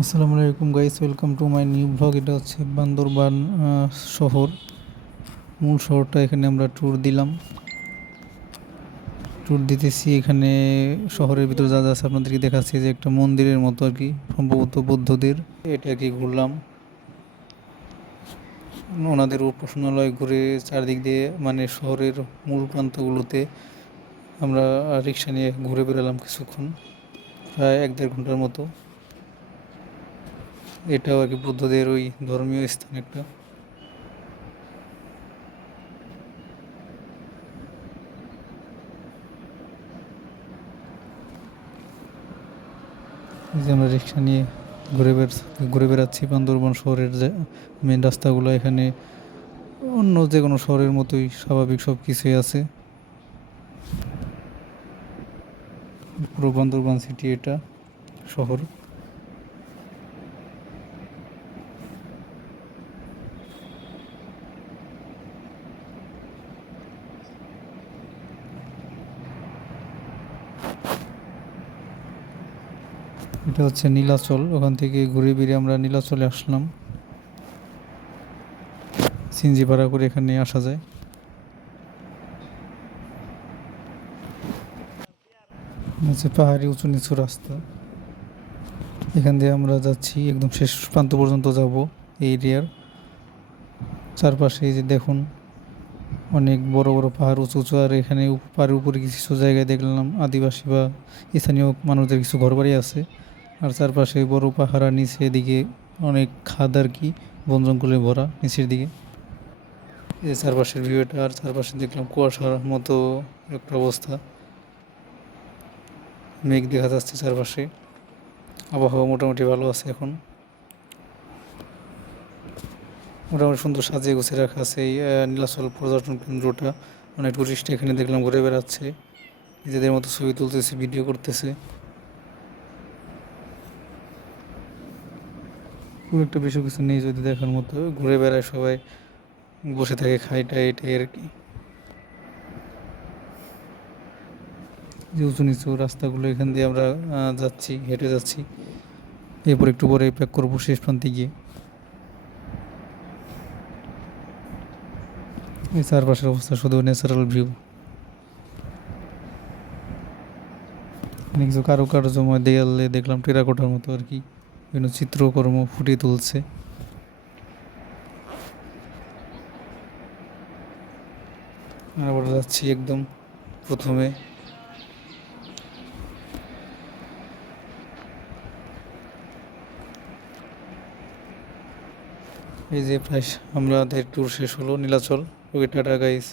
আসসালামু আলাইকুম guys, welcome to my new blog. এটা হচ্ছে বান্দরবান শহর, মূল শহরটা। এখানে আমরা ট্যুর দিতেছি। এখানে শহরের ভিতরে যা যা আছে আপনাদেরকে দেখাচ্ছি, যে একটা মন্দিরের মতো আর কি, সম্ভবত বৌদ্ধদের। এটা আর কি ঘুরলাম ওনাদের উপাসনালয় ঘুরে, চারদিক দিয়ে মানে শহরের মূল প্রান্তগুলোতে আমরা রিক্সা নিয়ে ঘুরে বেড়ালাম কিছুক্ষণ, প্রায় 1-1.5 ঘন্টার মতো। এটাও আর কি বুদ্ধদের ওই ধর্মীয় স্থান একটা। এই যে আমরা রিক্সা নিয়ে ঘুরে বেড়াচ্ছি বান্দরবান শহরের যে মেন রাস্তাগুলো। এখানে অন্য যে কোনো শহরের মতোই স্বাভাবিক সব কিছুই আছে। পুরো বান্দরবান সিটি এটা শহর। এটা হচ্ছে নীলাচল। ওখান থেকে ঘুরে বেরিয়ে আমরা নীলাচলে আসলাম। সিএনজি ভাড়া করে এখানে আসা যায়। হচ্ছে পাহাড়ি উঁচু নিচু রাস্তা। এখান দিয়ে আমরা যাচ্ছি, একদম শেষ প্রান্ত পর্যন্ত যাব এই এরিয়ার। চারপাশে এই যে দেখুন, অনেক বড় বড় পাহাড় উঁচু উঁচু। আর এখানে পাহাড়ের উপরে কিছু জায়গায় দেখলাম আদিবাসী বা স্থানীয় মানুষদের কিছু ঘরবাড়ি আছে। আর চারপাশে বড় পাহাড়, আর নিচে এদিকে অনেক খাদ আর কি, বন জঙ্গলে ভরা নিচের দিকে। এই যে চারপাশের ভিউটা, আর চারপাশে দেখলাম কুয়াশার মতো একটা অবস্থা, মেঘ দেখা যাচ্ছে চারপাশে। আবহাওয়া মোটামুটি ভালো আছে এখন, মোটামুটি সুন্দর সাজিয়ে গুছিয়ে রাখা আছে এই নীলাচল পর্যটন কেন্দ্রটা। অনেক টুরিস্ট এখানে দেখলাম ঘুরে বেড়াচ্ছে, নিজেদের মতো ছবি তুলতেছে, ভিডিও করতেছে। খুব একটা বেশি কিছু নেই যদি দেখার মতো, ঘুরে বেড়ায় সবাই, বসে থাকে, খাই টাই, এটাই আর কি। যে উঁচু নিচু রাস্তাগুলো, এখান দিয়ে আমরা যাচ্ছি, হেঁটে যাচ্ছি। এরপর একটু পরে প্যাক করবো শেষ প্রান্তে গিয়ে। এই চারপাশের অবস্থা শুধু ন্যাচারাল ভিউ। কিছু কারুকার্যময় দেয়ালে দেখলাম টেরাকোটার মতো আর কি, বিভিন্ন চিত্রকর্ম ফুটিয়ে তুলছে। আবার যাচ্ছি একদম প্রথমে। এই যে প্রায় আমাদের ট্যুর শেষ হলো নীলাচল। ওকে, টাটা গাইস।